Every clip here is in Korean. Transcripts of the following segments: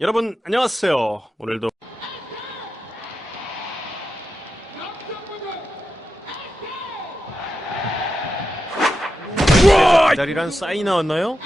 여러분 안녕하세요. 오늘도 기다리란 사인 나왔나요?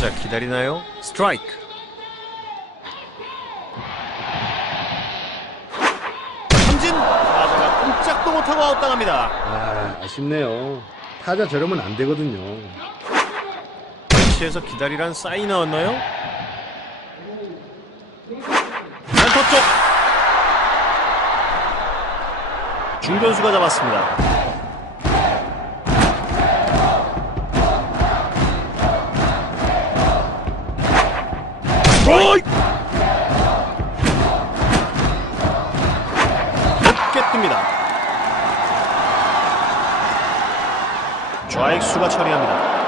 자 기다리나요? 스트라이크. 삼진 타자가 꼼짝도 못하고 아웃당합니다. 아, 아쉽네요. 타자 저러면 안 되거든요. 벤치에서 기다리란 사인 나왔나요? 센터 쪽 중견수가 잡았습니다. 스트라이크! 높게 뜹니다. 좌익수가 처리합니다.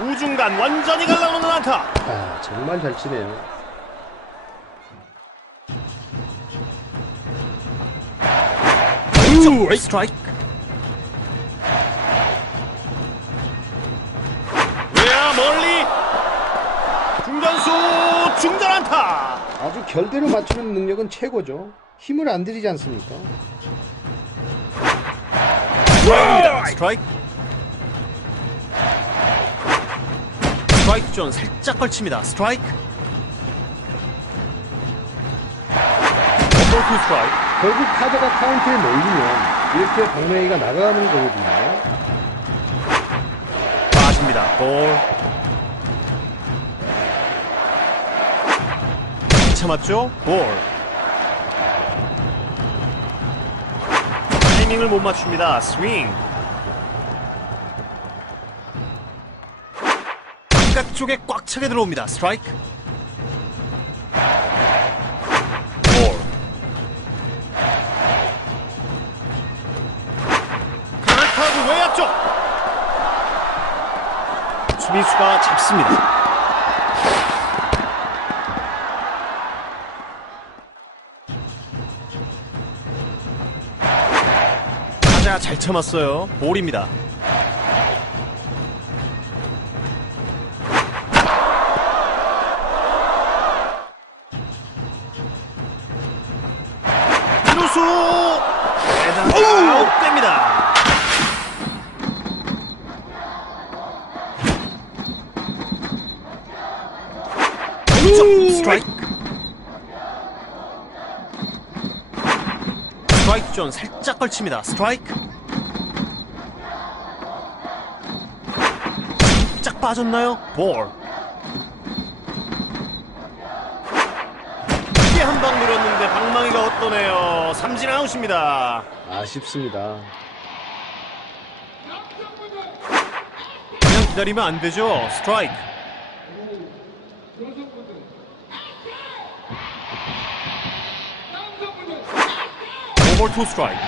우중간 완전히 갈라놓는 안타 아, 정말 잘 치네요. 우 스트라이크 결대로 맞추는 능력은 최고죠. 힘을 안 들이지 않습니까? 스트라이크 스트라이크 존 살짝 걸칩니다 스트라이크 투 스트라이크 결국 타자가 카운트에 몰리면 이렇게 박명희가 나가는 거거든요. 빠집니다. 볼. 참았죠? 볼. 타이밍을 못 맞춥니다. 스윙. 바깥 쪽에 꽉 차게 들어옵니다. 스트라이크. 볼. 강한 타구 외야 쪽. 수비수가 잡습니다. 참았어요. 볼입니다. 이루수 아웃됩니다. 스트라이크 스트라이크 존 살짝 걸칩니다 스트라이크 살짝 빠졌나요? 볼. 크게 한 방 밀었는데 방망이가 어떠네요. 삼진 아웃입니다. 아쉽습니다. 그냥 기다리면 안 되죠. 스트라이크. 오볼 투 스트라이크.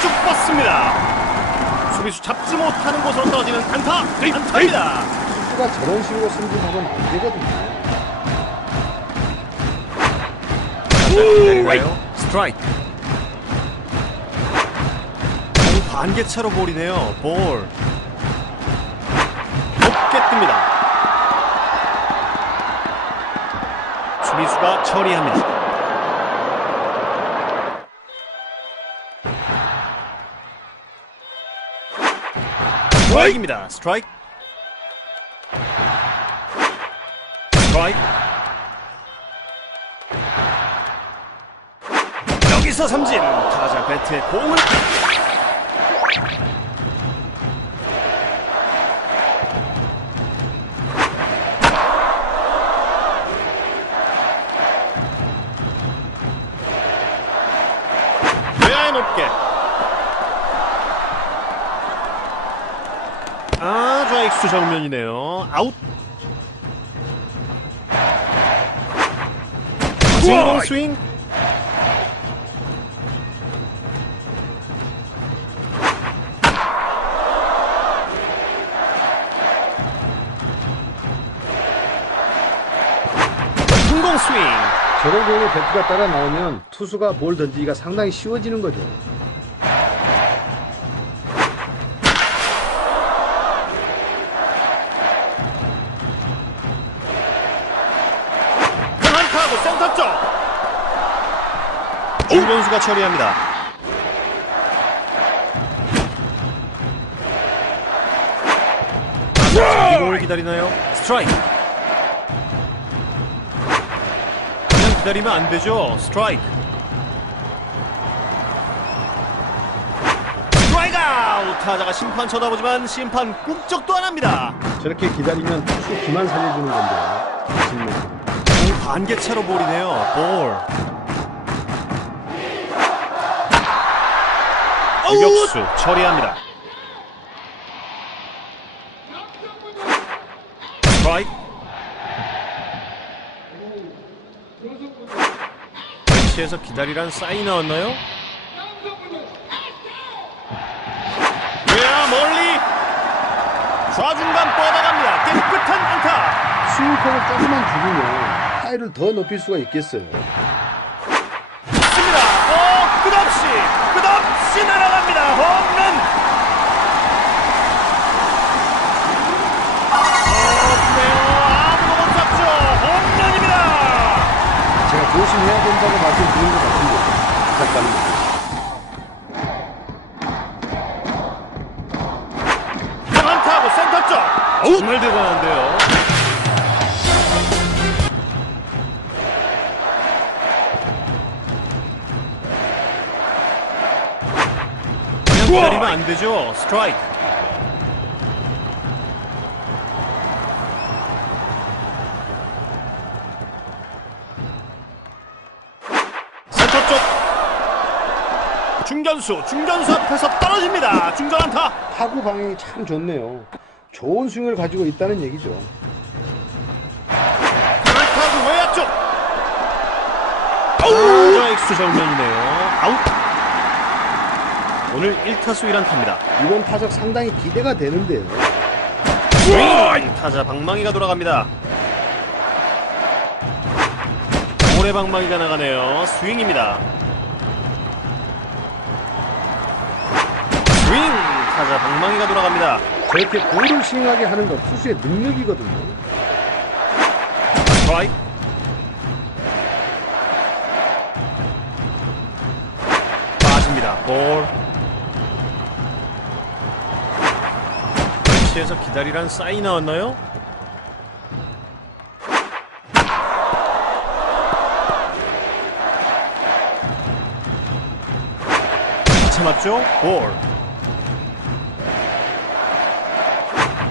쭉쭉 뻗습니다 수비수 잡지 못하는 곳으로 떨어지는 안타. 안타입니다. 투수가 저런 식으로 승진하면 안 되거든요. 기다리나요? 스트라이크. 거의 반개차로 볼이네요. 볼. 높게 뜹니다. 수비수가 처리합니다 스트라이크입니다. 스트라이크. 스트라이크. 여기서 삼진. 타자 배트에 공을 장면이네요. 아웃. 스윙 스윙. 성공 스윙. 저런 공을 배트가 따라 나오면 투수가 볼 던지기가 상당히 쉬워지는 거죠. 중견수가 처리합니다. 이 공을 기다리나요? 스트라이크. 그냥 기다리면 안 되죠. 스트라이크. 스트라이크 아웃! 타자가 심판 쳐다보지만 심판 꿈쩍도 안 합니다. 저렇게 기다리면 투수 기만 살려주는 건데요. 공 반개차로 볼이네요. 볼. 유격수 처리합니다. 스트라이크. 벤치에서 기다리란 사인 나왔나요? 외야 멀리 좌중간 뻗어갑니다. 깨끗한 안타. 스윙컵을 조금만 줄이면 타이를 더 높일 수가 있겠어요. 습니다 어, 끝없이, 끝없이 날아갑니다. 홈런. 어, 그래요. 아무도 못 잡죠. 홈런입니다. 제가 조심해야 된다고 말씀드린 것 같은데. 강 기다리면 안 되죠. 스트라이크. 센터 쪽. 중견수, 중견수 앞에서 떨어집니다. 중전 안타. 타구 방향이 참 좋네요. 좋은 스윙을 가지고 있다는 얘기죠. 타구 외야 쪽. 아우, 엑스 정면이네요. 아웃. 오늘 1타수 1안타입니다. 이번 타석 상당히 기대가 되는데요. 스윙! 타자 방망이가 돌아갑니다. 오래 방망이가 나가네요. 스윙입니다. 스윙! 타자 방망이가 돌아갑니다. 저렇게 볼을 스윙하게 하는 건 투수의 능력이거든요. 스트라이크. 빠집니다. 볼. 벤치에서 기다리란 사인 나왔나요? 참았죠? 볼.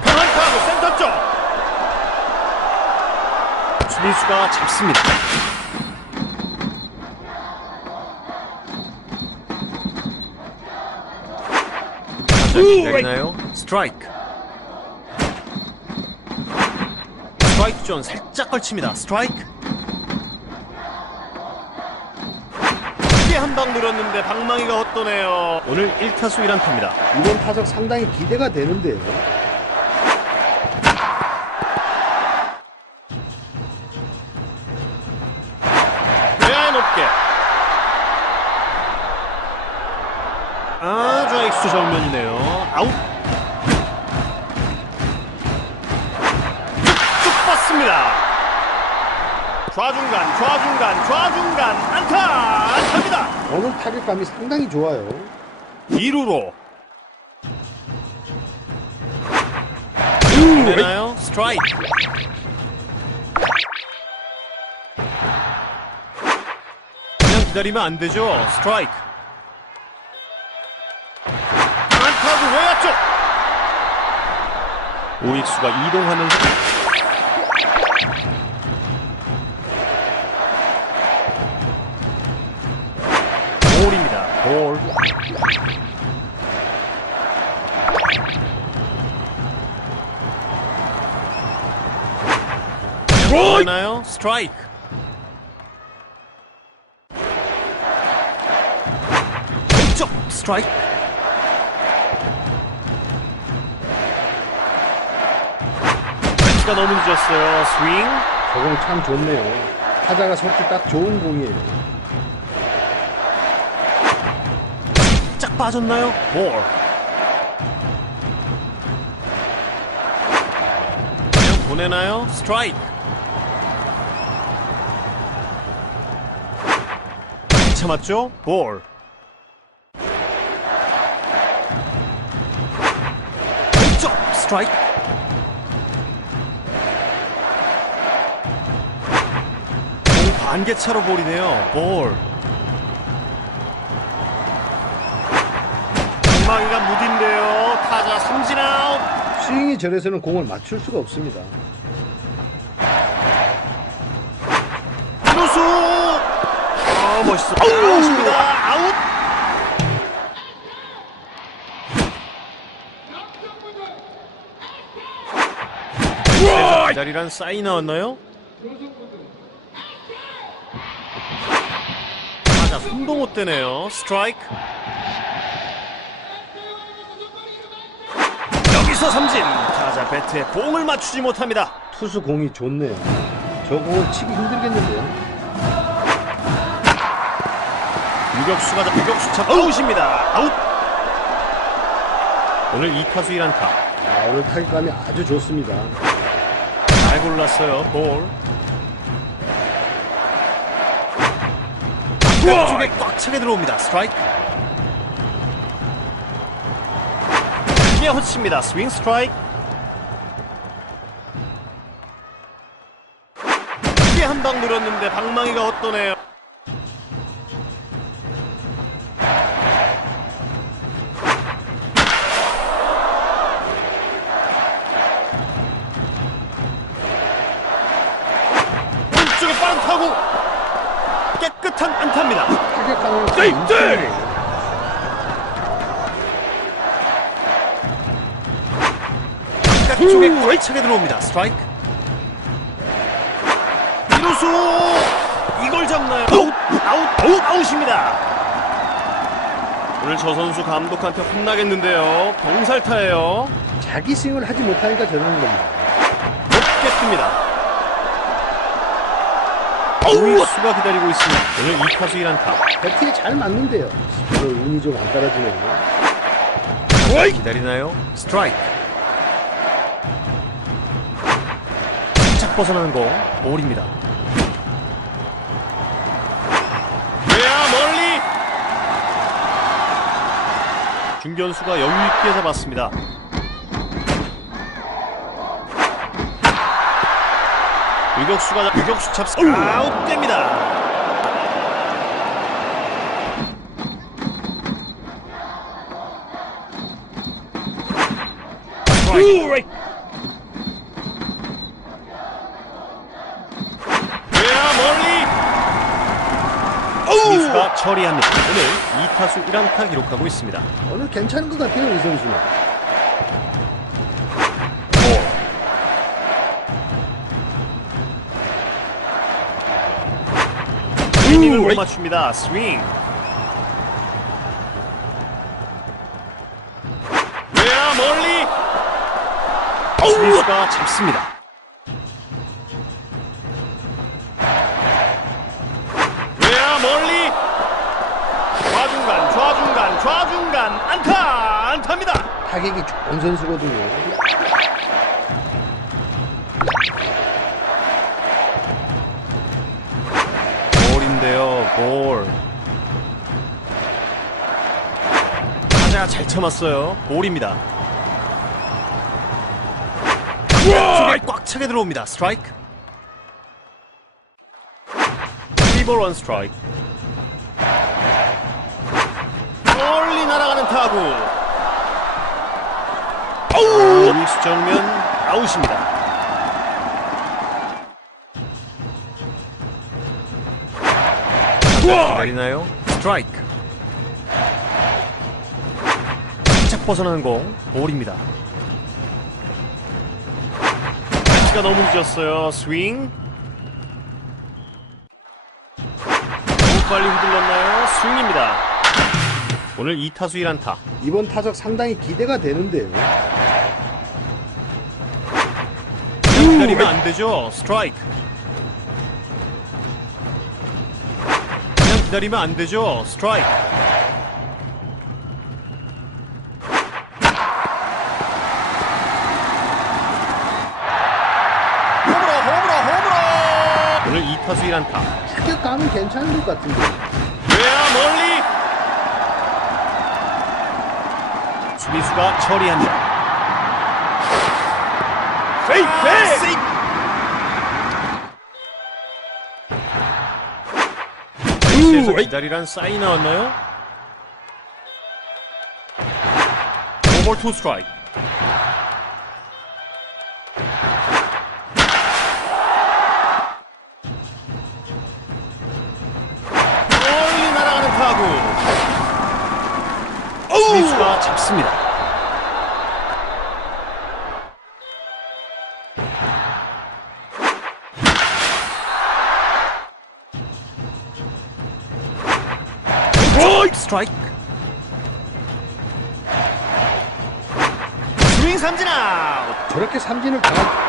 강한 타구 센터 쪽. 수비수가 잡습니다. 기다리나요? 스트라이크. 존 살짝 걸칩니다. 스트라이크. 크게 한방 노렸는데 방망이가 헛도네요. 오늘 1타수 1안타입니다. 이번 타석 상당히 기대가 되는데요. 좌중간, 좌중간, 좌중간, 안타! 안타입니다. 오늘 타격감이 상당히 좋아요. 2루로. 되나요? 스트라이크. 그냥 기다리면 안 되죠. 스트라이크. 안타구 외야 쪽. 오익수가 이동하면서 나요 스트라이크. 왼쪽 스트라이크. 벤치가 너무 늦었어요. 스윙. 저공 참 좋네요. 타자가 속기 딱 좋은 공이에요. 짝 빠졌나요? 볼. 보내나요? 스트라이크. 참았죠? 볼. 왼쪽 스트라이크. 공 반개차로 볼이네요. 볼. 방망이가 무딘데요. 타자 삼진 아웃. 스윙이 저래서는 공을 맞출 수가 없습니다. 멋있어. 아웃입니다. 아웃. 자리란 사인 나왔나요? 타자 손도 못 대네요. 스트라이크. 여기서 삼진. 타자 배트에 공을 맞추지 못합니다. 투수 공이 좋네요. 저 공을 치기 힘들겠는데요. 유격수가 잡- 유격수 잡 아웃입니다. 아웃. 오늘 2타수 1안타. 아, 오늘 타격감이 아주 좋습니다. 잘 골랐어요. 볼. 쪽에 꽉 차게 들어옵니다. 스트라이크. 크게 헛칩니다. 스윙 스트라이크. 크게 한방 노렸는데 방망이가 헛도네요. 바깥쪽에 꽉 차게 들어옵니다. 스트라이크. 이루수 이걸 잡나요? 아웃 아웃 아웃 아웃입니다. 오늘 저 선수 감독한테 혼나겠는데요. 병살타예요. 자기 스윙을 하지 못하니까 저러는 겁니다. 높게 뜹니다. 우수가 기다리고 있습니다. 오늘 2타수 1안타. 배트에 잘 맞는데요. 오늘 운이 좀 안 따라주네요. 기다리나요? 스트라이크. 벗어나는 공 볼입니다. 외야 멀리. 중견수가 여유 있게 잡았습니다. 유격수가 잡- 유격수 잡습니다. 아웃됩니다. 처리합니다. 오늘 2타수 1안타 기록하고 있습니다. 오늘 괜찮은 것 같아요, 이 선수는. 타이밍을 못 맞춥니다. 스윙. 외야 멀리. 수비수가 잡습니다. 좌중간, 안타, 안타입니다. 타격이 좋은 선수거든요. 볼인데요, 볼. 타자가 잘 참았어요. 볼입니다. 쪽에 꽉 차게 들어옵니다. 스트라이크. 3볼 원 스트라이크. 타구. 우익수 정면 아웃입니다. 기다리나요? 스트라이크. 살짝 벗어나는 공 볼입니다. 배치가 너무 늦었어요. 스윙. 너무 빨리 휘둘렀나요? 스윙입니다. 오늘 2타수 1안타. 이번 타석 상당히 기대가 되는데요. 기다리면 안 되죠. 스트라이크. 기다리면 안 되죠. 스트라이크. 홈으로 홈으로 홈으로 오늘 2타수 1안타 타격감은 괜찮은 것 같은데. 외야 멀리 수비수가 처리합니다. 페이 페이 에서 기다리란 사인 나왔나요? 오버 투 스트라이크 잡습니다. 스트라이크 스윙 삼진 아웃. 저렇게 삼진을 당한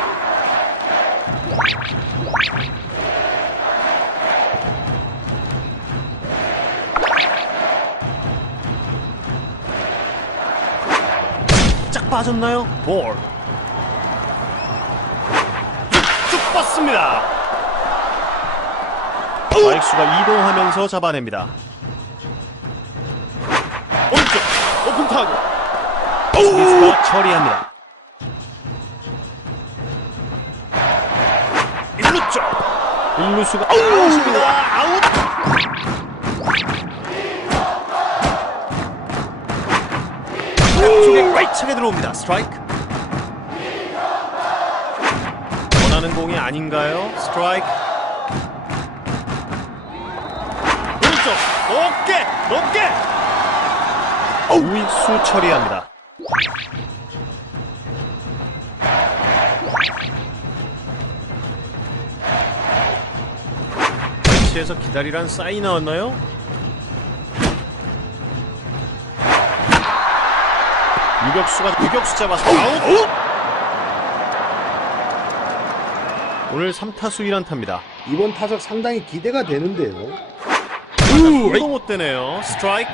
빠졌나요? 볼. 쭉 뻗습니다. 마익수가 이동하면서 잡아냅니다. 오른쪽 오픈 타구. 수비수가 처리합니다. 일루 쪽. 일루수가 아웃입니다. 아웃. 쪽에 꽉차게 들어옵니다. 스트라이크. 원하는 공이 아닌가요? 스트라이크. 오른쪽 높게 높게. 우익수 처리합니다. 벤치에서 기다리란 사인 나왔나요? 유격수가 유격수 잡아서 아웃. 오늘 3타수 1안타입니다. 이번 타석 상당히 기대가 되는데요. 이거 못 되네요. 스트라이크.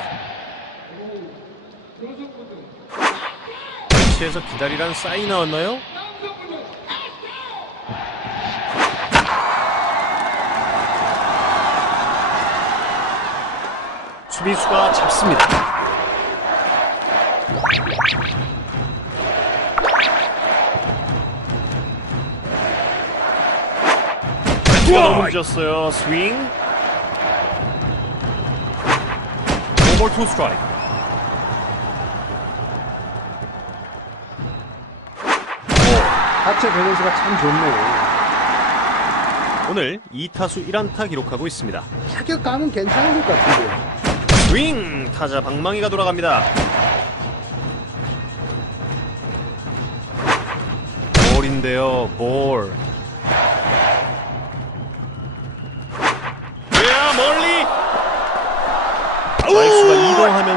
벤치에서 기다리란 사인 나왔나요? 수비수가 잡습니다. 너무 늦었어요. 스윙. 오버 투 스트라이크. 하체 밸런스가 참 좋네요. 오늘 2타수 1안타 기록하고 있습니다. 타격감은 괜찮은 것 같은데요. 스윙! 타자 방망이가 돌아갑니다. 볼인데요, 볼.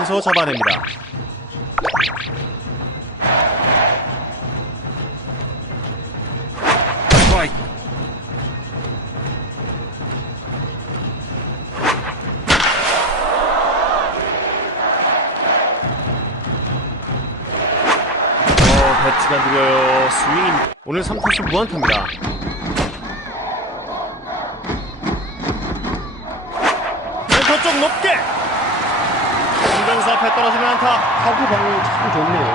하면서 잡아냅니다. 어, 배트가 느려요. 스윙. 오늘 3타수 무안타입니다. 센터 쪽 높게! 중간수 앞에 떨어지는 안 타. 타구 방향이 참 좋네요.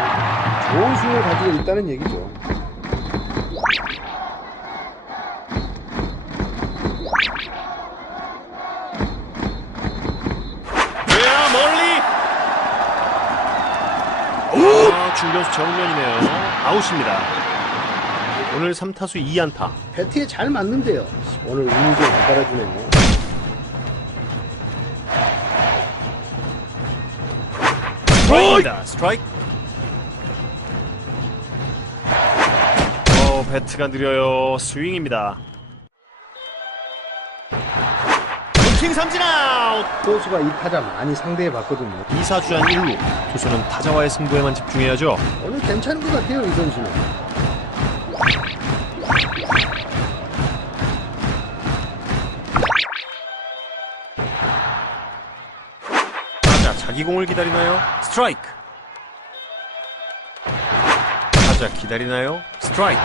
좋은 스윙을 가지고 있다는 얘기죠. 외야 멀리! 아, 중견수 정면이네요. 아웃입니다. 오늘 3타수 2안타. 배트에 잘 맞는데요. 오늘 운이 좀 따라주네요. 스트라이크입니다. 스트라이크. 어, 배트가 느려요. 스윙입니다. 루킹 삼진 아웃. 포수가 이 타자 많이 상대해 봤거든요. 2사 주한 1루. 투수는 타자와의 승부에만 집중해야죠. 오늘 괜찮은 것 같아요, 이 선수는. 대기공을 기다리나요? 스트라이크. 타자 기다리나요? 스트라이크.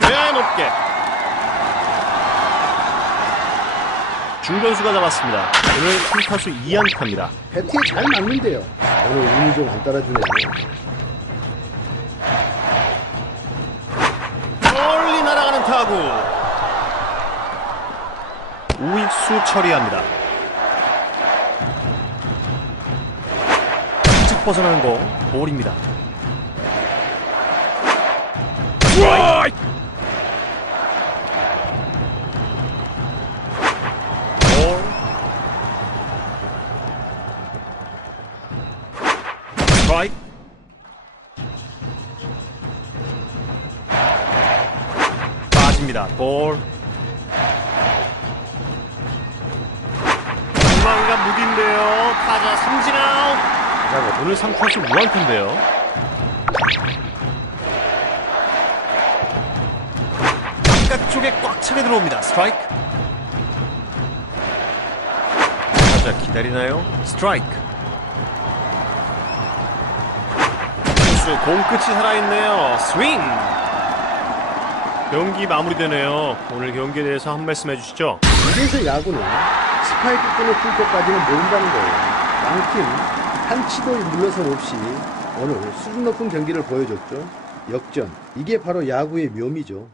네, 높게. 중견수가 잡았습니다. 오늘 3타수 2안타입니다. 배트에 잘 맞는데요. 오늘 운이 좀 안 따라주네요. 멀리 날아가는 타구. 우익수 처리합니다. 직벗어나는 거 볼입니다. 스트라이크! 볼. 스트라이크. 빠집니다. 볼. 스트라이크. 타자 기다리나요? 스트라이크. 투수 공 끝이 살아있네요. 스윙. 경기 마무리되네요. 오늘 경기에 대해서 한 말씀 해주시죠. 이래서 야구는 스파이크권을 풀 때까지는 모른다는 거예요. 양팀 한 치도 물러섬 없이 오늘 수준 높은 경기를 보여줬죠. 역전. 이게 바로 야구의 묘미죠.